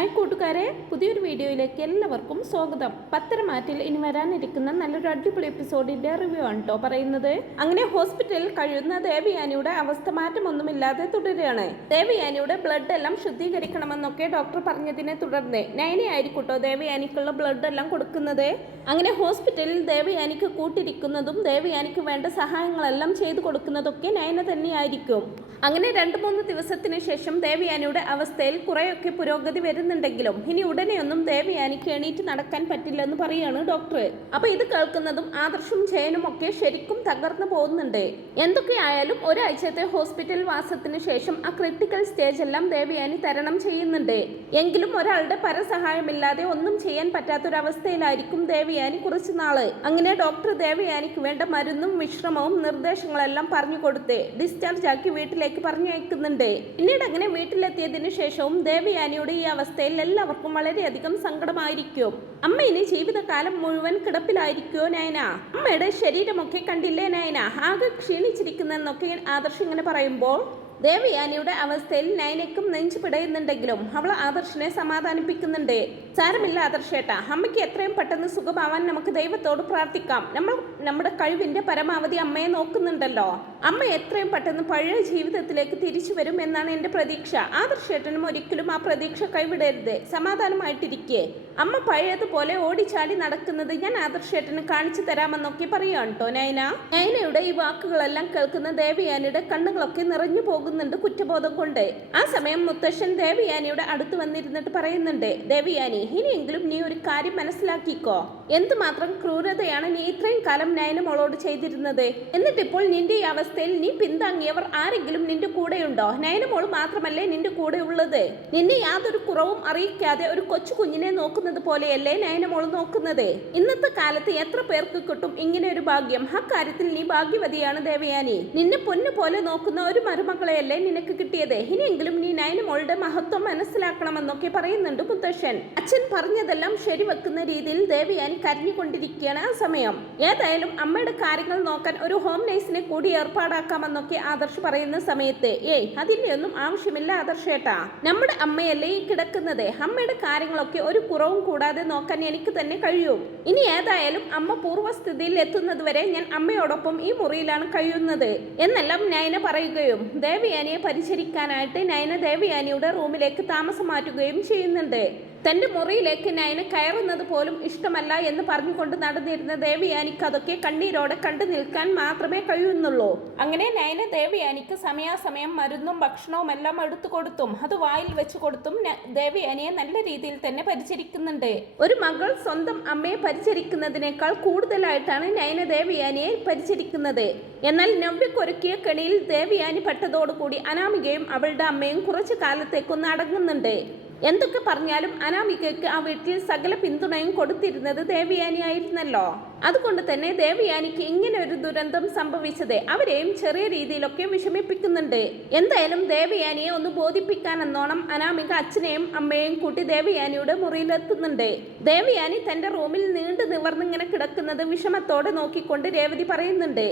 Hi കൂട്ടുകാരെ പുതിയൊരു വീഡിയോയിലേക്ക് എല്ലാവർക്കും സ്വാഗതം. പത്തരമാറ്റിൽ ഇനി വരാനിരിക്കുന്ന നല്ലൊരു അടിപൊളി എപ്പിസോഡിന്റെ റിവ്യൂ ആണ് കേട്ടോ പറയുന്നത്. അങ്ങനെ ഹോസ്പിറ്റലിൽ കഴിയുന്ന ദേവിയാനിയുടെ അവസ്ഥ മാറ്റമൊന്നുമില്ലാതെ തുടരുകയാണ്. ദേവിയാനിയുടെ ബ്ലഡ് എല്ലാം ശുദ്ധീകരിക്കണമെന്നൊക്കെ ഡോക്ടർ പറഞ്ഞതിനെ തുടർന്ന് നയനയായിരിക്കട്ടോ ദേവിയാനിക്കുള്ള ബ്ലഡ് എല്ലാം കൊടുക്കുന്നത്? അങ്ങനെ ഹോസ്പിറ്റലിൽ ദേവയാനിക്ക് കൂട്ടിരിക്കുന്നതും ദേവയാനിക്ക് വേണ്ട സഹായങ്ങളെല്ലാം ചെയ്തു കൊടുക്കുന്നതൊക്കെ നയന തന്നെയായിരിക്കും. അങ്ങനെ രണ്ട് മൂന്ന് ദിവസത്തിന് ശേഷം ദേവയാനിയുടെ അവസ്ഥയിൽ കുറേയൊക്കെ പുരോഗതി വരുന്നുണ്ടെങ്കിലും ഇനി ഉടനെയൊന്നും ദേവയാനിക്ക് എണീറ്റ് നടക്കാൻ പറ്റില്ലെന്ന് പറയാണ് ഡോക്ടർ. അപ്പൊ ഇത് കേൾക്കുന്നതും ആദർശും ജയനും ഒക്കെ ശരിക്കും തകർന്നു പോകുന്നുണ്ട്. എന്തൊക്കെയായാലും ഒരാഴ്ചത്തെ ഹോസ്പിറ്റൽ വാസത്തിന് ശേഷം ആ ക്രിട്ടിക്കൽ സ്റ്റേജ് എല്ലാം ദേവിയാനി തരണം ചെയ്യുന്നുണ്ട്. എങ്കിലും ഒരാളുടെ പരസഹായമില്ലാതെ ഒന്നും ചെയ്യാൻ പറ്റാത്തൊരവസ്ഥയിലായിരിക്കും ദേവിയാനി കുറച്ചു നാൾ. അങ്ങനെ ഡോക്ടർ ദേവയാനിക്ക് വേണ്ട മരുന്നും വിശ്രമവും നിർദ്ദേശങ്ങളെല്ലാം പറഞ്ഞു കൊടുത്ത് ഡിസ്ചാർജ് ആക്കി വീട്ടിലേക്ക് പറഞ്ഞയക്കുന്നുണ്ട്. പിന്നീട് അങ്ങനെ വീട്ടിലെത്തിയതിനു ശേഷവും ദേവയാനിയുടെ ഈ അവസ്ഥയിൽ എല്ലാവർക്കും വളരെയധികം സങ്കടമായിരിക്കും. അമ്മ ഇനി ജീവിതകാലം മുഴുവൻ കിടപ്പിലായിരിക്കോ നയന? അമ്മയുടെ ശരീരമൊക്കെ കണ്ടില്ലേ നയന? ആകെ ക്ഷീണിച്ചിരിക്കുന്നെന്നൊക്കെ ആദർശ് ഇങ്ങനെ പറയുമ്പോൾ ദേവയാനിയുടെ അവസ്ഥയിൽ നയനയ്ക്കും നെഞ്ചു പിടയുന്നുണ്ടെങ്കിലും അവൾ ആദർശിനെ സമാധാനിപ്പിക്കുന്നുണ്ട്. സാരമില്ല ആദർശേട്ട അമ്മയ്ക്ക് എത്രയും പെട്ടെന്ന് സുഖമാവാൻ നമുക്ക് ദൈവത്തോട് പ്രാർത്ഥിക്കാം. നമ്മൾ നമ്മുടെ കഴിവിന്റെ പരമാവധി അമ്മയെ നോക്കുന്നുണ്ടല്ലോ. അമ്മ എത്രയും പെട്ടെന്ന് പഴയ ജീവിതത്തിലേക്ക് തിരിച്ചു വരും എന്നാണ് എന്റെ പ്രതീക്ഷ. ആദർശേട്ടനും ഒരിക്കലും ആ പ്രതീക്ഷ കൈവിടരുത്. സമാധാനമായിട്ടിരിക്കേ. അമ്മ പഴയതുപോലെ ഓടിച്ചാടി നടക്കുന്നത് ഞാൻ ആദർശേട്ടന് കാണിച്ചു തരാമെന്നൊക്കെ പറയുകയാണ് കേട്ടോ നൈന നയനയുടെ ഈ വാക്കുകളെല്ലാം കേൾക്കുന്ന ദേവയാനിയുടെ കണ്ണുകളൊക്കെ നിറഞ്ഞു പോകുന്നുണ്ട് കുറ്റബോധം കൊണ്ട്. ആ സമയം മുത്തശ്ശൻ ദേവയാനിയുടെ അടുത്ത് വന്നിരുന്നിട്ട് പറയുന്നുണ്ട് ദേവയാനി ഇനിയെങ്കിലും നീ ഒരു കാര്യം മനസ്സിലാക്കിക്കോ. എന്തുമാത്രം ക്രൂരതയാണ് നീ ഇത്രയും കാലം നയനമോളോട് ചെയ്തിരുന്നത്? എന്നിട്ടിപ്പോൾ നിന്റെ ഈ അവസ്ഥയിൽ നീ പിന്താങ്ങിയവർ ആരെങ്കിലും നിന്റെ കൂടെയുണ്ടോ? നയനമോൾ മാത്രമല്ലേ നിന്റെ കൂടെ ഉള്ളത് നിന്നെ യാതൊരു കുറവും അറിയിക്കാതെ ഒരു കൊച്ചു കുഞ്ഞിനെ നോക്കുന്നത് പോലെയല്ലേ നയനമോൾ നോക്കുന്നത്? ഇന്നത്തെ കാലത്ത് എത്ര പേർക്ക് കിട്ടും ഇങ്ങനെ ഒരു ഭാഗ്യം? അക്കാര്യത്തിൽ നീ ഭാഗ്യവതിയാണ് ദേവയാനി. നിന്നെ പൊന്നു പോലെ നോക്കുന്ന ഒരു മരുമകളെയല്ലേ നിനക്ക് കിട്ടിയത്? ഇനിയെങ്കിലും നീ നയനമോളുടെ മഹത്വം മനസ്സിലാക്കണമെന്നൊക്കെ പറയുന്നുണ്ട് മുത്തശ്ശൻ. അച്ഛൻ പറഞ്ഞതെല്ലാം ശരിവെക്കുന്ന രീതിയിൽ ദേവയാനി കരഞ്ഞുകൊണ്ടിരിക്കുകയാണ് ആ സമയം. ഏതായാലും അമ്മയുടെ കാര്യങ്ങൾ നോക്കാൻ ഒരു ഹോം നേഴ്സിനെ കൂടി ഏർപ്പാടാക്കാമെന്നൊക്കെ ആദർശ് പറയുന്ന സമയത്ത്. ഏയ് അതിന്റെ ഒന്നും ആവശ്യമില്ല ആദർശേട്ടാ. നമ്മുടെ അമ്മയല്ലേ ഈ കിടക്കുന്നത്? അമ്മയുടെ കാര്യങ്ങളൊക്കെ ഒരു കുറവും കൂടാതെ നോക്കാൻ എനിക്ക് തന്നെ കഴിയും. ഇനി ഏതായാലും അമ്മ പൂർവസ്ഥിതിയിൽ എത്തുന്നത് വരെ ഞാൻ അമ്മയോടൊപ്പം ഈ മുറിയിലാണ് കഴിയുന്നത്. എന്നെല്ലാം നയന പറയുകയും ദേവയാനിയെ പരിചരിക്കാനായിട്ട് നയന ദേവയാനിയുടെ റൂമിലേക്ക് താമസം മാറ്റുകയും ചെയ്യുന്നുണ്ട്. തന്റെ മുറിയിലേക്ക് നയന കയറുന്നത് പോലും ഇഷ്ടമല്ല എന്ന് പറഞ്ഞുകൊണ്ട് നടന്നിരുന്ന ദേവയാനിക്ക് അതൊക്കെ കണ്ണീരോടെ കണ്ടു നിൽക്കാൻ മാത്രമേ കഴിയുന്നുള്ളൂ. അങ്ങനെ നയന ദേവയാനിക്ക് സമയാസമയം മരുന്നും ഭക്ഷണവും എല്ലാം എടുത്തു കൊടുത്തും അത് വായിൽ വെച്ച് കൊടുത്തും ദേവയാനിയെ നല്ല രീതിയിൽ തന്നെ പരിചരിക്കുന്നുണ്ട്. ഒരു മകൾ സ്വന്തം അമ്മയെ പരിചരിക്കുന്നതിനേക്കാൾ കൂടുതലായിട്ടാണ് നയന ദേവയാനിയെ പരിചരിക്കുന്നത്. എന്നാൽ നവ്യക്കൊരുക്കിയ കെണിയിൽ ദേവയാനി പെട്ടതോടുകൂടി അനാമികയും അവളുടെ അമ്മയും കുറച്ചു കാലത്തേക്കൊന്ന് അടങ്ങുന്നുണ്ട്. എന്തൊക്കെ പറഞ്ഞാലും അനാമികയ്ക്ക് ആ വീട്ടിൽ സകല പിന്തുണയും കൊടുത്തിരുന്നത് ദേവയാനിയായിരുന്നല്ലോ. അതുകൊണ്ട് തന്നെ ദേവയാനിക്ക് ഇങ്ങനെ ഒരു ദുരന്തം സംഭവിച്ചത് അവരെയും ചെറിയ രീതിയിലൊക്കെ വിഷമിപ്പിക്കുന്നുണ്ട്. എന്തായാലും ദേവയാനിയെ ഒന്ന് ബോധിപ്പിക്കാനെന്നോണം അനാമിക അച്ഛനെയും അമ്മയെയും കൂട്ടി ദേവയാനിയുടെ മുറിയിലെത്തുന്നുണ്ട്. ദേവയാനി തന്റെ റൂമിൽ നീണ്ടു നിവർന്നിങ്ങനെ കിടക്കുന്നത് വിഷമത്തോടെ നോക്കിക്കൊണ്ട് രേവതി പറയുന്നുണ്ട്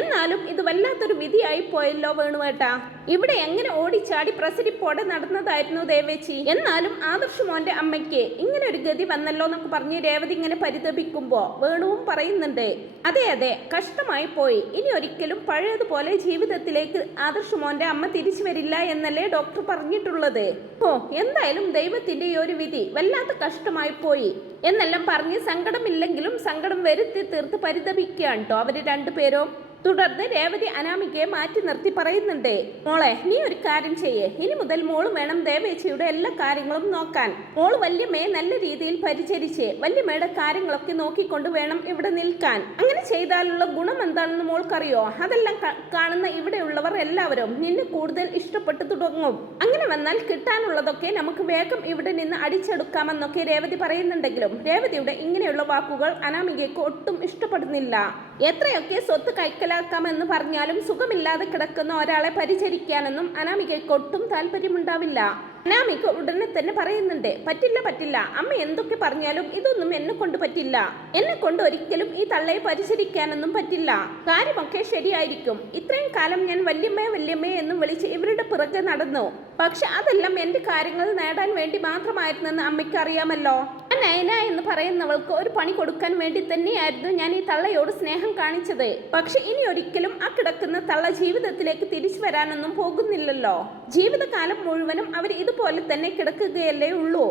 എന്നാലും ഇത് വല്ലാത്തൊരു വിധിയായി പോയല്ലോ വേണുവേട്ടാ. ഇവിടെ എങ്ങനെ ഓടിച്ചാടി പ്രസരിപ്പോടെ നടന്നതായിരുന്നു ദേവേച്ചി. എന്നാലും ആദർശ് മോന്റെ അമ്മയ്ക്ക് ഇങ്ങനെ ഒരു ഗതി വന്നല്ലോ എന്നൊക്കെ പറഞ്ഞ് രേവതി ഇങ്ങനെ പരിതപിക്കുമ്പോ വേണുവും പറയുന്നുണ്ട്. അതെ അതെ കഷ്ടമായി പോയി. ഇനി ഒരിക്കലും പഴയതുപോലെ ജീവിതത്തിലേക്ക് ആദർശ് മോന്റെ അമ്മ തിരിച്ചു വരില്ല എന്നല്ലേ ഡോക്ടർ പറഞ്ഞിട്ടുള്ളത്. ഓ എന്തായാലും ദൈവത്തിന്റെ ഈ ഒരു വിധി വല്ലാത്ത കഷ്ടമായി പോയി. എന്നെല്ലാം പറഞ്ഞ് സങ്കടമില്ലെങ്കിലും സങ്കടം വരുത്തി തീർത്ത് പരിതപിക്കുകയാണ് കേട്ടോ അവർ രണ്ടുപേരും. തുടർന്ന് രേവതി അനാമികയെ മാറ്റി നിർത്തി പറയുന്നുണ്ട് മോളെ നീ ഒരു കാര്യം ചെയ്യേ. ഇനി മുതൽ മോൾ വേണം ദേവേച്ചിയുടെ എല്ലാ കാര്യങ്ങളും നോക്കാൻ. മോൾ വല്യമ്മയെ നല്ല രീതിയിൽ പരിചരിച്ച് വല്യമ്മയുടെ കാര്യങ്ങളൊക്കെ നോക്കിക്കൊണ്ട് വേണം ഇവിടെ നിൽക്കാൻ. അങ്ങനെ ചെയ്താലുള്ള ഗുണം എന്താണെന്ന് മോൾക്കറിയോ? അതെല്ലാം കാണുന്ന ഇവിടെയുള്ളവർ എല്ലാവരും നിന്നെ കൂടുതൽ ഇഷ്ടപ്പെട്ടു തുടങ്ങും. അങ്ങനെ വന്നാൽ കിട്ടാനുള്ളതൊക്കെ നമുക്ക് വേഗം ഇവിടെ നിന്ന് അടിച്ചെടുക്കാമെന്നൊക്കെ രേവതി പറയുന്നുണ്ടെങ്കിലും രേവതിയുടെ ഇങ്ങനെയുള്ള വാക്കുകൾ അനാമികയ്ക്ക് ഒട്ടും ഇഷ്ടപ്പെടുന്നില്ല. എത്രയൊക്കെ സ്വത്ത് കൈക്കലാക്കാമെന്ന് പറഞ്ഞാലും സുഖമില്ലാതെ കിടക്കുന്ന ഒരാളെ പരിചരിക്കാനൊന്നും അനാമികയ്ക്ക് ഒട്ടും താല്പര്യമുണ്ടാവില്ല. അനാമിക ഉടനെ തന്നെ പറയുന്നുണ്ട് പറ്റില്ല പറ്റില്ല. അമ്മ എന്തൊക്കെ പറഞ്ഞാലും ഇതൊന്നും എന്നെ കൊണ്ട് പറ്റില്ല. എന്നെ കൊണ്ട് ഒരിക്കലും ഈ തള്ളയെ പരിചരിക്കാനൊന്നും പറ്റില്ല. കാര്യമൊക്കെ ശരിയായിരിക്കും. ഇത്രയും കാലം ഞാൻ വല്യമ്മേ വല്യമ്മേ എന്ന് വിളിച്ച് ഇവരുടെ പിറകെ നടന്നു. പക്ഷെ അതെല്ലാം എന്റെ കാര്യങ്ങൾ നേടാൻ വേണ്ടി മാത്രമായിരുന്നെന്ന് അമ്മയ്ക്ക് അറിയാമല്ലോ നയന എന്ന് പറയുന്നവൾക്ക് ഒരു പണി കൊടുക്കാൻ വേണ്ടി തന്നെയായിരുന്നു ഞാൻ ഈ തള്ളയോട് സ്നേഹം കാണിച്ചത്. പക്ഷെ ഇനി ഒരിക്കലും ആ കിടക്കുന്ന തള്ള ജീവിതത്തിലേക്ക് തിരിച്ചു വരാനൊന്നും പോകുന്നില്ലല്ലോ. ജീവിതകാലം മുഴുവനും അവർ ഇതുപോലെ തന്നെ കിടക്കുകയല്ലേ ഉള്ളൂ.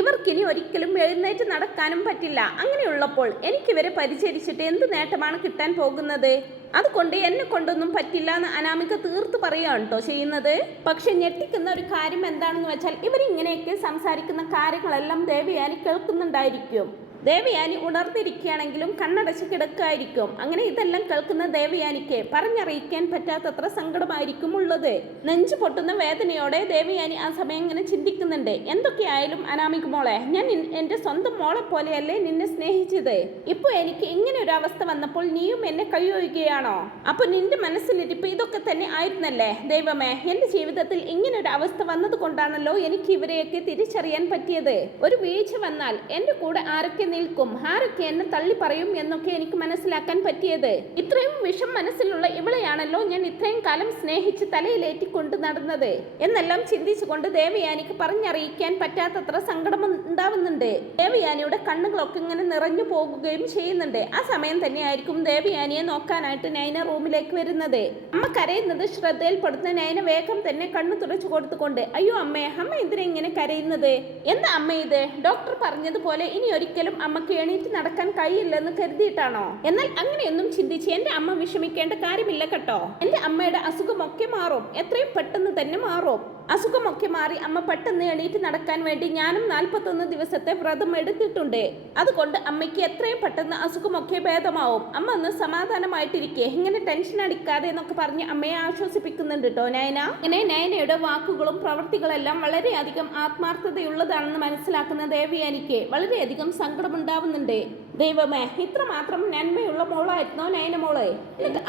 ഇവർക്കിനി ഒരിക്കലും എഴുന്നേറ്റ് നടക്കാനും പറ്റില്ല. അങ്ങനെയുള്ളപ്പോൾ എനിക്കിവരെ പരിചരിച്ചിട്ട് എന്ത് നേട്ടമാണ് കിട്ടാൻ പോകുന്നത്? അതുകൊണ്ട് എന്നെ കൊണ്ടൊന്നും പറ്റില്ല എന്ന് അനാമിക തീർത്ത് പറയുകയാണ് കേട്ടോ ചെയ്യുന്നത്. പക്ഷെ ഞെട്ടിക്കുന്ന ഒരു കാര്യം എന്താണെന്ന് വെച്ചാൽ ഇവരിങ്ങനെയൊക്കെ സംസാരിക്കുന്ന കാര്യങ്ങളെല്ലാം ദേവയാനി കേൾക്കുന്നുണ്ടായിരിക്കും. ദേവയാനി ഉണർന്നിരിക്കുകയാണെങ്കിലും കണ്ണടച്ച് കിടക്കായിരിക്കും. അങ്ങനെ ഇതെല്ലാം കേൾക്കുന്ന ദേവയാനിക്ക് പറഞ്ഞറിയിക്കാൻ പറ്റാത്തത്ര സങ്കടമായിരിക്കും ഉള്ളത്. നെഞ്ചു പൊട്ടുന്ന വേദനയോടെ ദേവയാനി ആ സമയം ഇങ്ങനെ ചിന്തിക്കുന്നുണ്ട്. എന്തൊക്കെയായാലും അനാമിക മോളെ ഞാൻ എന്റെ സ്വന്തം മോളെ പോലെയല്ലേ നിന്നെ സ്നേഹിച്ചത്? ഇപ്പോൾ എനിക്ക് ഇങ്ങനെ ഒരു അവസ്ഥ വന്നപ്പോൾ നീയും എന്നെ കൈയൊഴുകയാണോ? അപ്പോൾ നിന്റെ മനസ്സിലിരിപ്പ് ഇതൊക്കെ തന്നെ ആയിരുന്നല്ലേ? ദൈവമേ എന്റെ ജീവിതത്തിൽ ഇങ്ങനെ ഒരു അവസ്ഥ വന്നത് കൊണ്ടാണല്ലോ എനിക്ക് ഇവരെയൊക്കെ തിരിച്ചറിയാൻ പറ്റിയത്. ഒരു വീഴ്ച വന്നാൽ എന്റെ കൂടെ ആരൊക്കെ നിൽക്കും. ആരൊക്കെ എന്നെ തള്ളി പറയും എന്നൊക്കെ എനിക്ക് മനസ്സിലാക്കാൻ പറ്റിയത്? ഇത്രയും വിഷം മനസ്സിലുള്ള ഇവളെയാണല്ലോ ഞാൻ ഇത്രയും കാലം സ്നേഹിച്ച് തലയിലേറ്റിക്കൊണ്ട് നടന്നത്. എന്നെല്ലാം ചിന്തിച്ചുകൊണ്ട് ദേവയാനിക്ക് പറഞ്ഞറിയിക്കാൻ പറ്റാത്തത്ര സങ്കടം ഉണ്ടാവുന്നുണ്ട്. ദേവയാനിയുടെ കണ്ണുകളൊക്കെ ഇങ്ങനെ നിറഞ്ഞു പോകുകയും ചെയ്യുന്നുണ്ട്. ആ സമയം തന്നെയായിരിക്കും ദേവയാനിയെ നോക്കാനായിട്ട് നൈന റൂമിലേക്ക് വരുന്നത്. അമ്മ കരയുന്നത് ശ്രദ്ധയിൽപ്പെടുന്ന നൈന വേഗം തന്നെ കണ്ണു തുടച്ചു കൊടുത്തുകൊണ്ട് അയ്യോ അമ്മേ അമ്മ എന്തിനാ ഇങ്ങനെ കരയുന്നത്? എന്താ അമ്മ ഇത്? ഡോക്ടർ പറഞ്ഞതുപോലെ ഇനി ഒരിക്കലും അമ്മയ്ക്ക് എണീറ്റ് നടക്കാൻ കഴിയില്ലെന്ന് കരുതിയിട്ടാണോ? എന്നാൽ അങ്ങനെയൊന്നും ചിന്തിച്ച് എന്റെ അമ്മ വിഷമിക്കേണ്ട കാര്യമില്ല കേട്ടോ. എന്റെ അമ്മയുടെ അസുഖമൊക്കെ മാറും. എത്രയും പെട്ടെന്ന് തന്നെ മാറും. അസുഖമൊക്കെ മാറി അമ്മ പെട്ടെന്ന് എണീറ്റ് നടക്കാൻ വേണ്ടി ഞാനും നാൽപ്പത്തൊന്ന് ദിവസത്തെ വ്രതം എടുത്തിട്ടുണ്ട്. അതുകൊണ്ട് അമ്മയ്ക്ക് എത്രയും പെട്ടെന്ന് അസുഖമൊക്കെ ഭേദമാവും. അമ്മ ഒന്ന് സമാധാനമായിട്ടിരിക്കേ. ഇങ്ങനെ ടെൻഷൻ അടിക്കാതെ എന്നൊക്കെ പറഞ്ഞ് അമ്മയെ ആശ്വസിപ്പിക്കുന്നുണ്ട് കേട്ടോ നയന. ഇങ്ങനെ നയനയുടെ വാക്കുകളും പ്രവൃത്തികളെല്ലാം വളരെയധികം ആത്മാർത്ഥതയുള്ളതാണെന്ന് മനസ്സിലാക്കുന്ന ദേവി ദേവിയാനിക്ക് വളരെയധികം സങ്കടമുണ്ടാവുന്നുണ്ട്. ദൈവമേ ഇത്രമാത്രം നന്മയുള്ള മോളായിരുന്നോ നയന മോളെ?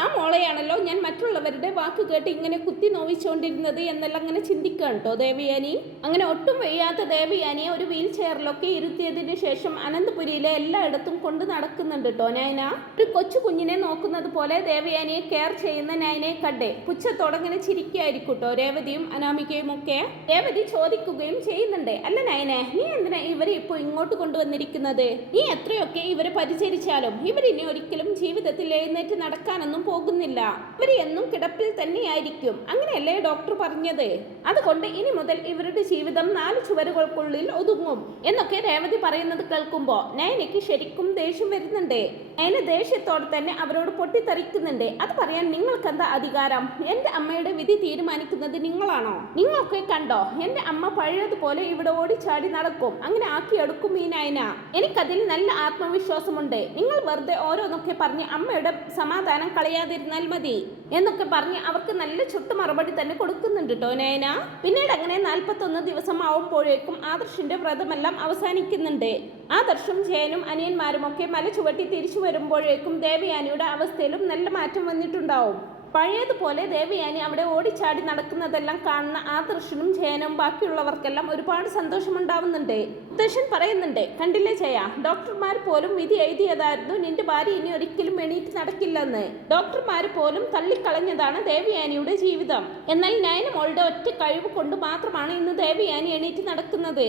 ആ മോളെയാണല്ലോ ഞാൻ മറ്റുള്ളവരുടെ വാക്ക് കേട്ട് ഇങ്ങനെ കുത്തി നോവിച്ചുകൊണ്ടിരുന്നത് എന്നെല്ലാം അങ്ങനെ ചിന്തിക്കുകയാണ് കേട്ടോ ദേവിയാനി. അങ്ങനെ ഒട്ടും വയ്യാത്ത ദേവിയാനിയെ ഒരു വീൽ ചെയറിലൊക്കെ ഇരുത്തിയതിന് ശേഷം അനന്തപുരിയിലെ എല്ലായിടത്തും കൊണ്ട് നടക്കുന്നുണ്ട് കേട്ടോ നയന. ഒരു കൊച്ചു കുഞ്ഞിനെ നോക്കുന്നത് പോലെ ദേവയാനിയെ കെയർ ചെയ്യുന്ന നയനെ കണ്ടേ. പുച്ഛത്തോടങ്ങനെ ചിരിക്കായിരിക്കും കേട്ടോ രേവതിയും അനാമികയും ഒക്കെ. രേവതി ചോദിക്കുകയും ചെയ്യുന്നുണ്ട്. അല്ല നൈനെ നീ എന്തിനാ ഇവരെ ഇപ്പോൾ ഇങ്ങോട്ട് കൊണ്ടുവന്നിരിക്കുന്നത്? നീ എത്രയൊക്കെ ഇവരെ പരിചരിച്ചാലും ഇവരിനി ഒരിക്കലും ജീവിതത്തിൽ എഴുന്നേറ്റ് നടക്കാനൊന്നും പോകുന്നില്ല. ഇവർ എന്നും കിടപ്പിൽ തന്നെയായിരിക്കും. അങ്ങനെയല്ലേ ഡോക്ടർ പറഞ്ഞത്? അതുകൊണ്ട് ഇനി മുതൽ ഇവരുടെ ജീവിതം നാല് ചുവരുകൾക്കുള്ളിൽ ഒതുങ്ങും. എന്നൊക്കെ രേവതി പറയുന്നത് കേൾക്കുമ്പോ നയനയ്ക്ക് ശരിക്കും ദേഷ്യം വരുന്നുണ്ട്. നയന ദേഷ്യത്തോടെ തന്നെ അവരോട് പൊട്ടിത്തെറിക്കുന്നുണ്ട്. അത് പറയാൻ നിങ്ങൾക്ക് എന്താ അധികാരം? എന്റെ അമ്മയുടെ വിധി തീരുമാനിക്കുന്നത് നിങ്ങളാണോ? നിങ്ങളൊക്കെ കണ്ടോ? എന്റെ അമ്മ പഴയതുപോലെ ഇവിടെ ഓടിച്ചാടി നടക്കും. അങ്ങനെ ആക്കിയെടുക്കും ഈ നയന. എനിക്കതിൽ നല്ല ആത്മവിശ്വാസമുണ്ട്. നിങ്ങൾ വെറുതെ ഓരോന്നൊക്കെ പറഞ്ഞ് അമ്മയുടെ സമാധാനം കളയാതിരുന്നാൽ മതി. എന്നൊക്കെ പറഞ്ഞ് അവർക്ക് നല്ല ചുട്ടു മറുപടി തന്നെ കൊടുക്കുന്നുണ്ട് കേട്ടോ നയന. പിന്നീട് അങ്ങനെ നാൽപ്പത്തൊന്ന് ദിവസം ആവുമ്പോഴേക്കും ആദർശിന്റെ വ്രതമെല്ലാം അവസാനിക്കുന്നുണ്ട്. ആദർശും ജയനും അനിയന്മാരും ഒക്കെ മല ചുവട്ടി തിരിച്ചു വരുമ്പോഴേക്കും ദേവയാനിയുടെ അവസ്ഥയിലും നല്ല മാറ്റം വന്നിട്ടുണ്ടാവും. പഴയതുപോലെ ദേവയാനി അവിടെ ഓടിച്ചാടി നടക്കുന്നതെല്ലാം കാണുന്ന ആദർശനും ജയനും ബാക്കിയുള്ളവർക്കെല്ലാം ഒരുപാട് സന്തോഷമുണ്ടാവുന്നുണ്ട്. മുത്തശ്ശൻ പറയുന്നുണ്ട് കണ്ടില്ലേ ജയ ഡോക്ടർമാർ പോലും വിധി എഴുതിയതായിരുന്നു. നിന്റെ ഭാര്യ ഇനി ഒരിക്കലും എണീറ്റ് നടക്കില്ലെന്ന്. ഡോക്ടർമാർ പോലും തള്ളിക്കളഞ്ഞതാണ് ദേവയാനിയുടെ ജീവിതം. എന്നാൽ നയനമോളുടെ ഒറ്റ കഴിവ് കൊണ്ട് മാത്രമാണ് ഇന്ന് ദേവയാനി എണീറ്റ് നടക്കുന്നത്.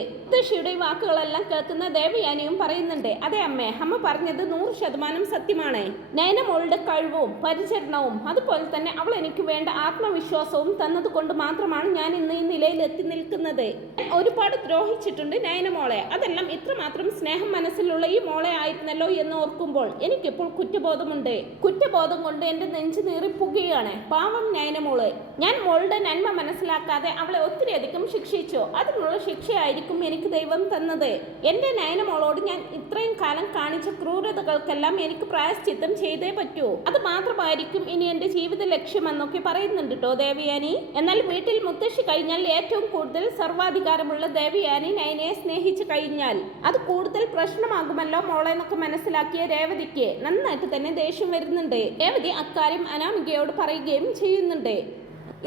ഈ വാക്കുകളെല്ലാം കേൾക്കുന്ന ദേവയാനിയും പറയുന്നുണ്ട് അതെ അമ്മേ അമ്മ പറഞ്ഞത് നൂറ് ശതമാനം സത്യമാണ്. നയനമോളുടെ കഴിവും പരിചരണവും അതുപോലെ തന്നെ അവൾ എനിക്ക് വേണ്ട ആത്മവിശ്വാസവും തന്നതുകൊണ്ട് മാത്രമാണ് ഞാൻ ഇന്ന് ഈ നിലയിൽ എത്തി നിൽക്കുന്നത്. ഒരുപാട് ദ്രോഹിച്ചിട്ടുണ്ട് നയനമോളെ അതെല്ലാം ഇത്രമാത്രം സ്നേഹം മനസ്സിലുള്ള ഈ മോളെ ആയിരുന്നല്ലോ എന്ന് ഓർക്കുമ്പോൾ എനിക്കിപ്പോൾ കുറ്റബോധമുണ്ട്. കുറ്റബോധം കൊണ്ട് എന്റെ നെഞ്ചു നീറിപ്പുകയാണ് പാവം നയനമോൾ ഞാൻ മോളുടെ നന്മ മനസ്സിലാക്കാതെ അവളെ ഒത്തിരിയധികം ശിക്ഷിച്ചു. അതിനുള്ള ശിക്ഷയായിരിക്കും എനിക്ക് ദൈവം തന്നത്. എന്റെ നയനമോളോട് ഞാൻ ഇത്രയും കാലം കാണിച്ച ക്രൂരതകൾക്കെല്ലാം എനിക്ക് പ്രായശ്ചിത്തം ചെയ്തേ പറ്റൂ. അത് മാത്രമായിരിക്കും ഇനി എന്റെ ജീവിത ലക്ഷ്യമെന്നൊക്കെ പറയുന്നുണ്ട് കേട്ടോ ദേവയാനി. എന്നാൽ വീട്ടിൽ മുത്തശ്ശി കഴിഞ്ഞാൽ ഏറ്റവും കൂടുതൽ സർവാധികാരമുള്ള ദേവയാനി നയനയെ സ്നേഹിച്ചു കഴിഞ്ഞാൽ അത് കൂടുതൽ പ്രശ്നമാകുമല്ലോ മോളെ എന്നൊക്കെ മനസ്സിലാക്കിയ രേവതിക്ക് നന്നായിട്ട് തന്നെ ദേഷ്യം വരുന്നുണ്ട്. രേവതി അക്കാര്യം അനാമികയോട് പറയുകയും ചെയ്യുന്നുണ്ട്.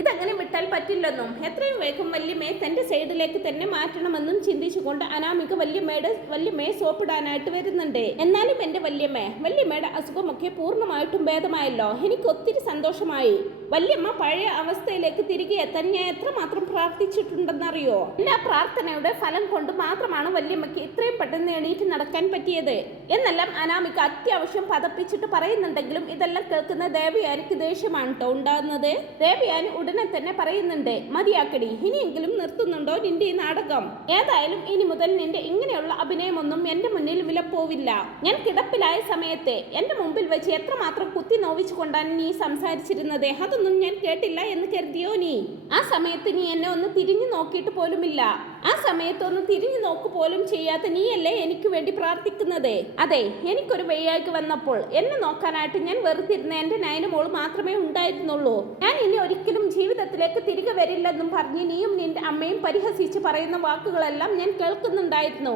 ഇതങ്ങനെ വിട്ടാൽ പറ്റില്ലെന്നും എത്രയും വേഗം വല്യമ്മയെ തന്റെ സൈഡിലേക്ക് തന്നെ മാറ്റണമെന്നും ചിന്തിച്ചുകൊണ്ട് അനാമിക വല്യമ്മയുടെ വല്യമ്മയെ സോപ്പിടാനായിട്ട് വരുന്നുണ്ട്. എന്നാലും എന്റെ വല്യമ്മ വല്യമ്മയുടെ അസുഖമൊക്കെ പൂർണമായിട്ടും ഭേദമായല്ലോ. എനിക്ക് ഒത്തിരി സന്തോഷമായി. വല്യമ്മ പഴയ അവസ്ഥയിലേക്ക് തിരികെ എത്താൻ ഞാൻ എത്രമാത്രം പ്രാർത്ഥിച്ചിട്ടുണ്ടെന്നറിയോ? എല്ലാ പ്രാർത്ഥനയുടെ ഫലം കൊണ്ട് മാത്രമാണ് വല്യമ്മയ്ക്ക് ഇത്രയും പെട്ടെന്ന് എണീറ്റ് നടക്കാൻ പറ്റിയത്. എന്നെല്ലാം അനാമിക അത്യാവശ്യം പതപ്പിച്ചിട്ട് പറയുന്നുണ്ടെങ്കിലും ഇതെല്ലാം കേൾക്കുന്ന ദേവയാനിക്ക് ദേഷ്യമാണ് കേട്ടോ ഉണ്ടാകുന്നത്. ദേവയാനി ഉടനെ തന്നെ പറയുന്നുണ്ട് മതിയാക്കടി ഇനിയെങ്കിലും നിർത്തുന്നുണ്ടോ നിന്റെ ഈ നാടകം? ഏതായാലും ഇനി മുതൽ നിന്റെ ഇങ്ങനെയുള്ള അഭിനയമൊന്നും എന്റെ മുന്നിൽ വിലപ്പോവില്ല. ഞാൻ കിടപ്പിലായ സമയത്ത് എന്റെ മുമ്പിൽ വെച്ച് എത്രമാത്രം കുത്തി നോവിച്ചു കൊണ്ടാണ് നീ സംസാരിച്ചിരുന്നത്? അതൊന്നും ഞാൻ കേട്ടില്ല എന്ന് കരുതിയോ നീ? ആ സമയത്ത് നീ എന്നെ ഒന്ന് തിരിഞ്ഞു നോക്കിയിട്ട് പോലുമില്ല. ആ സമയത്തൊന്നും തിരിഞ്ഞു നോക്ക് പോലും ചെയ്യാത്ത നീയല്ലേ എനിക്ക് വേണ്ടി പ്രാർത്ഥിക്കുന്നത്? അതെ എനിക്കൊരു വഴിയാക്കി വന്നപ്പോൾ എന്നെ നോക്കാനായിട്ട് ഞാൻ വെറുതിരുന്ന എന്റെ നയന മോൾ മാത്രമേ ഉണ്ടായിരുന്നുള്ളൂ. ഞാൻ ഇനി ഒരിക്കലും ജീവിതത്തിലേക്ക് തിരികെ വരില്ലെന്നും പറഞ്ഞ് നീയും നിന്റെ അമ്മയും പരിഹസിച്ച് പറയുന്ന വാക്കുകളെല്ലാം ഞാൻ കേൾക്കുന്നുണ്ടായിരുന്നു.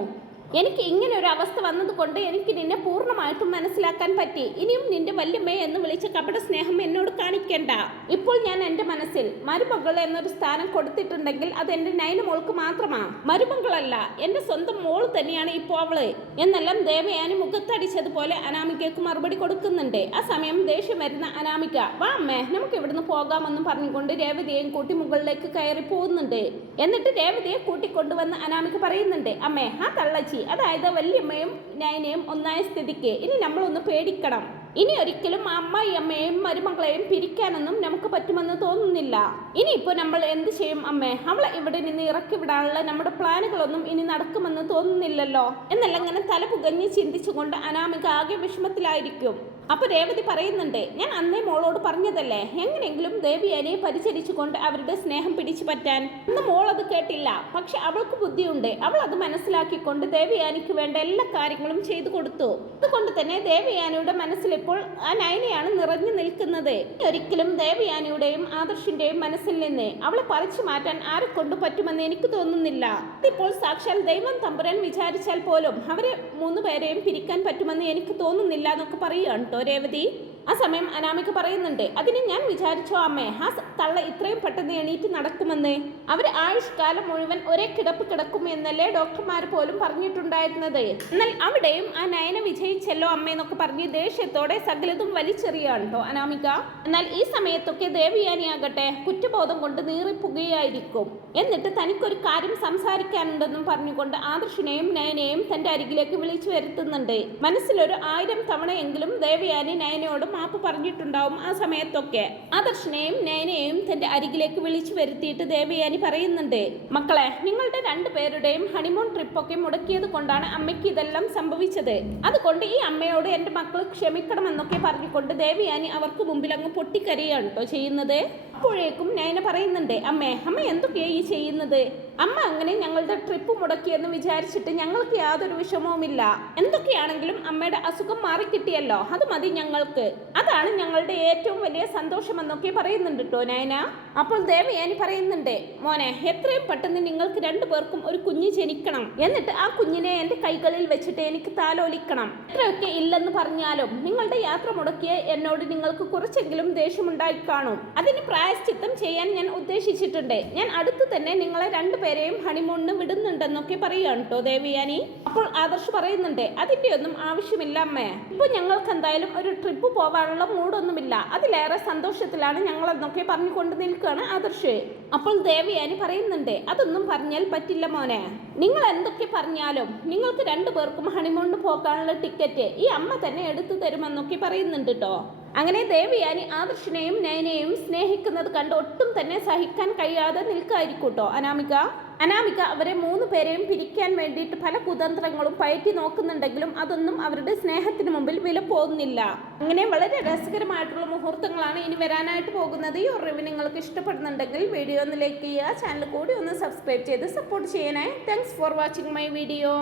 എനിക്ക് ഇങ്ങനെ ഒരു അവസ്ഥ വന്നതുകൊണ്ട് എനിക്ക് നിന്നെ പൂർണമായിട്ടും മനസ്സിലാക്കാൻ പറ്റി. ഇനിയും നിന്റെ വല്യമ്മേ എന്ന് വിളിച്ച കപട സ്നേഹം എന്നോട് കാണിക്കേണ്ട. ഇപ്പോൾ ഞാൻ എന്റെ മനസ്സിൽ മരുമകൾ എന്നൊരു സ്ഥാനം കൊടുത്തിട്ടുണ്ടെങ്കിൽ അത് എന്റെ നയന മോൾക്ക് മാത്രമാ. മരുമകളല്ല എന്റെ സ്വന്തം മോൾ തന്നെയാണ് ഇപ്പോൾ അവൾ. എന്നെല്ലാം ദേവയാനി മുഖത്തടിച്ചതുപോലെ അനാമികയ്ക്ക് മറുപടി കൊടുക്കുന്നുണ്ട്. ആ സമയം ദേഷ്യം വരുന്ന അനാമിക വാ അമ്മേ നമുക്ക് ഇവിടുന്ന് പോകാമെന്നും പറഞ്ഞുകൊണ്ട് രേവതിയെയും കൂട്ടി മുകളിലേക്ക് കയറി പോകുന്നുണ്ട് എന്നിട്ട് രേവതിയെ കൂട്ടിക്കൊണ്ടുവന്ന് അനാമിക പറയുന്നുണ്ട് അമ്മേ ആ തള്ളച്ചി അതായത് വല്യമ്മയും നയനയും ഒന്നായ സ്ഥിതിക്ക് ഇനി നമ്മളൊന്ന് പേടിക്കണം. ഇനി ഒരിക്കലും അമ്മയും അമ്മയും മരുമകളെയും പിരിക്കാനൊന്നും നമുക്ക് പറ്റുമെന്ന് തോന്നുന്നില്ല. ഇനിയിപ്പോൾ നമ്മൾ എന്ത് ചെയ്യും അമ്മേ? അവളെ ഇവിടെ നിന്ന് ഇറക്കി വിടാനുള്ള നമ്മുടെ പ്ലാനുകളൊന്നും ഇനി നടക്കുമെന്ന് തോന്നുന്നില്ലല്ലോ. എന്നെല്ലാം ഇങ്ങനെ തല പുകഞ്ഞ് ചിന്തിച്ചുകൊണ്ട് അനാമിക ആകെ വിഷമത്തിലായിരിക്കും. അപ്പൊ രേവതി പറയുന്നുണ്ട് ഞാൻ അന്നേ മോളോട് പറഞ്ഞതല്ലേ എങ്ങനെയെങ്കിലും ദേവിയാനെ പരിചരിച്ചുകൊണ്ട് അവരുടെ സ്നേഹം പിടിച്ചു പറ്റാൻ. അന്ന് മോൾ അത് കേട്ടില്ല. പക്ഷെ അവൾക്ക് ബുദ്ധിയുണ്ട്. അവൾ അത് മനസ്സിലാക്കിക്കൊണ്ട് ദേവിയാനിക്ക് വേണ്ട എല്ലാ കാര്യങ്ങളും ചെയ്തു കൊടുത്തു. അതുകൊണ്ട് തന്നെ ദേവിയാനിയുടെ മനസ്സിൽ ഇപ്പോൾ ആ നയനയാണ് നിറഞ്ഞു നിൽക്കുന്നത്. ഒരിക്കലും ദേവിയാനിയുടെയും ആദർശിന്റെയും മനസ്സിൽ നിന്ന് അവളെ പറിച്ചു മാറ്റാൻ ആരെ കൊണ്ട് പറ്റുമെന്ന് എനിക്ക് തോന്നുന്നില്ല. ഇപ്പോൾ സാക്ഷാൽ ദൈവം തമ്പുരാൻ വിചാരിച്ചാൽ പോലും അവരെ മൂന്നുപേരെയും പിരിക്കാൻ പറ്റുമെന്ന് എനിക്ക് തോന്നുന്നില്ല എന്നൊക്കെ പറയുകയാണ് കേട്ടോ രേവതി? ആ സമയം അനാമിക പറയുന്നുണ്ട് അതിന് ഞാൻ വിചാരിച്ചോ അമ്മേ സ- തള്ള ഇത്രയും പെട്ടെന്ന് എണീറ്റ് നടക്കുമെന്ന്? അവർ ആയുഷ്കാലം മുഴുവൻ ഒരേ കിടപ്പ് കിടക്കും എന്നല്ലേ ഡോക്ടർമാർ പോലും പറഞ്ഞിട്ടുണ്ടായിരുന്നത്? എന്നാൽ അവിടെയും ആ നയന വിജയിച്ചല്ലോ അമ്മയെന്നൊക്കെ പറഞ്ഞ് ദേഷ്യത്തോടെ സകലതും വലിച്ചെറിയാണ് കേട്ടോ അനാമിക. എന്നാൽ ഈ സമയത്തൊക്കെ ദേവിയാനിയാകട്ടെ കുറ്റബോധം കൊണ്ട് നീറിപ്പുകയായിരിക്കും. എന്നിട്ട് തനിക്കൊരു കാര്യം സംസാരിക്കാനുണ്ടെന്നും പറഞ്ഞുകൊണ്ട് ആദർശിനെയും നയനെയും തന്റെ അരികിലേക്ക് വിളിച്ചു വരുത്തുന്നുണ്ട്. മനസ്സിലൊരു ആയിരം തവണയെങ്കിലും ദേവിയാനി നയനയോട് മാപ്പ് പറഞ്ഞിട്ടുണ്ടാവും ആ സമയത്തൊക്കെ. ആദർശനെയും നയനയെയും തന്റെ അരികിലേക്ക് വിളിച്ചു വരുത്തിയിട്ട് ദേവയാനി പറയുന്നുണ്ട് മക്കളെ നിങ്ങളുടെ രണ്ടുപേരുടെയും ഹണിമൂൺ ട്രിപ്പൊക്കെ മുടക്കിയത് കൊണ്ടാണ് അമ്മയ്ക്ക് ഇതെല്ലാം സംഭവിച്ചത്. അതുകൊണ്ട് ഈ അമ്മയോട് എന്റെ മക്കൾ ക്ഷമിക്കണമെന്നൊക്കെ പറഞ്ഞുകൊണ്ട് ദേവയാനി അവർക്ക് മുമ്പിൽ അങ്ങ് പൊട്ടിക്കരയാണ് കേട്ടോ ചെയ്യുന്നത്. അപ്പോഴേക്കും നയന പറയുന്നുണ്ട് അമ്മേ അമ്മ എന്തൊക്കെയാണ് ഈ ചെയ്യുന്നത്? അമ്മ അങ്ങനെ ഞങ്ങളുടെ ട്രിപ്പ് മുടക്കിയെന്ന് വിചാരിച്ചിട്ട് ഞങ്ങൾക്ക് യാതൊരു വിഷമവുമില്ല. എന്തൊക്കെയാണെങ്കിലും അമ്മയുടെ അസുഖം മാറിക്കിട്ടിയല്ലോ അത് മതി ഞങ്ങൾക്ക്. അതാണ് ഞങ്ങളുടെ ഏറ്റവും വലിയ സന്തോഷമെന്നൊക്കെ പറയുന്നുണ്ട് കേട്ടോ നയന. അപ്പോൾ ദേവയാനി പറയുന്നുണ്ട് മോനെ എത്രയും പെട്ടെന്ന് നിങ്ങൾക്ക് രണ്ടു പേർക്കും ഒരു കുഞ്ഞ് ജനിക്കണം. എന്നിട്ട് ആ കുഞ്ഞിനെ എന്റെ കൈകളിൽ വെച്ചിട്ട് എനിക്ക് താലോലിക്കണം. എത്രയൊക്കെ ഇല്ലെന്ന് പറഞ്ഞാലും നിങ്ങളുടെ യാത്ര മുടക്കിയ എന്നോട് നിങ്ങൾക്ക് കുറച്ചെങ്കിലും ദേഷ്യമുണ്ടായി കാണും. അതിന് പ്രായശ്ചിത്തം ചെയ്യാൻ ഞാൻ ഉദ്ദേശിച്ചിട്ടുണ്ട്. ഞാൻ അടുത്ത് തന്നെ നിങ്ങളെ രണ്ടുപേരെയും ഹണിമൂണിന് വിടുന്നുണ്ടെന്നൊക്കെ പറയുകയാണ് കേട്ടോ ദേവിയാനി അപ്പോൾ ആദർശ് പറയുന്നുണ്ട് അതിന്റെ ഒന്നും ആവശ്യമില്ല അമ്മേ. ഇപ്പൊ ഞങ്ങൾക്ക് എന്തായാലും ഒരു ട്രിപ്പ് പോകാനുള്ള മൂഡൊന്നുമില്ല അതിലേറെ സന്തോഷത്തിലാണ് ഞങ്ങളെന്നൊക്കെ പറഞ്ഞുകൊണ്ട് പറഞ്ഞുകൊണ്ട് നിൽക്കുകയാണ് ആദർശ്. അപ്പോൾ ദേവിയാനി പറയുന്നുണ്ട് അതൊന്നും പറഞ്ഞാൽ പറ്റില്ല മോനെ. നിങ്ങൾ എന്തൊക്കെ പറഞ്ഞാലും നിങ്ങൾക്ക് രണ്ടു പേർക്കും ഹണിമൂണിന് പോകാനുള്ള ടിക്കറ്റ് ഈ അമ്മ തന്നെ എടുത്തു തരുമെന്നൊക്കെ പറയുന്നുണ്ട് കേട്ടോ അങ്ങനെ ദേവയാനി ആദർശിനെയും നയനെയും സ്നേഹിക്കുന്നത് കണ്ട് ഒട്ടും തന്നെ സഹിക്കാൻ കഴിയാതെ നിൽക്കായിരിക്കൂട്ടോ അനാമിക. അനാമിക അവരെ മൂന്ന് പേരെയും പിരിക്കാൻ വേണ്ടിയിട്ട് പല കുതന്ത്രങ്ങളും പയറ്റി നോക്കുന്നുണ്ടെങ്കിലും അതൊന്നും അവരുടെ സ്നേഹത്തിന് മുമ്പിൽ വില പോകുന്നില്ല. അങ്ങനെ വളരെ രസകരമായിട്ടുള്ള മുഹൂർത്തങ്ങളാണ് ഇനി വരാനായിട്ട് പോകുന്നത്. ഈ അറിവ് നിങ്ങൾക്ക് ഇഷ്ടപ്പെടുന്നുണ്ടെങ്കിൽ വീഡിയോ ഒന്ന് ലൈക്ക് ചെയ്യുക ചാനൽ കൂടി ഒന്ന് സബ്സ്ക്രൈബ് ചെയ്ത് സപ്പോർട്ട് ചെയ്യാനായി. Thanks for watching my video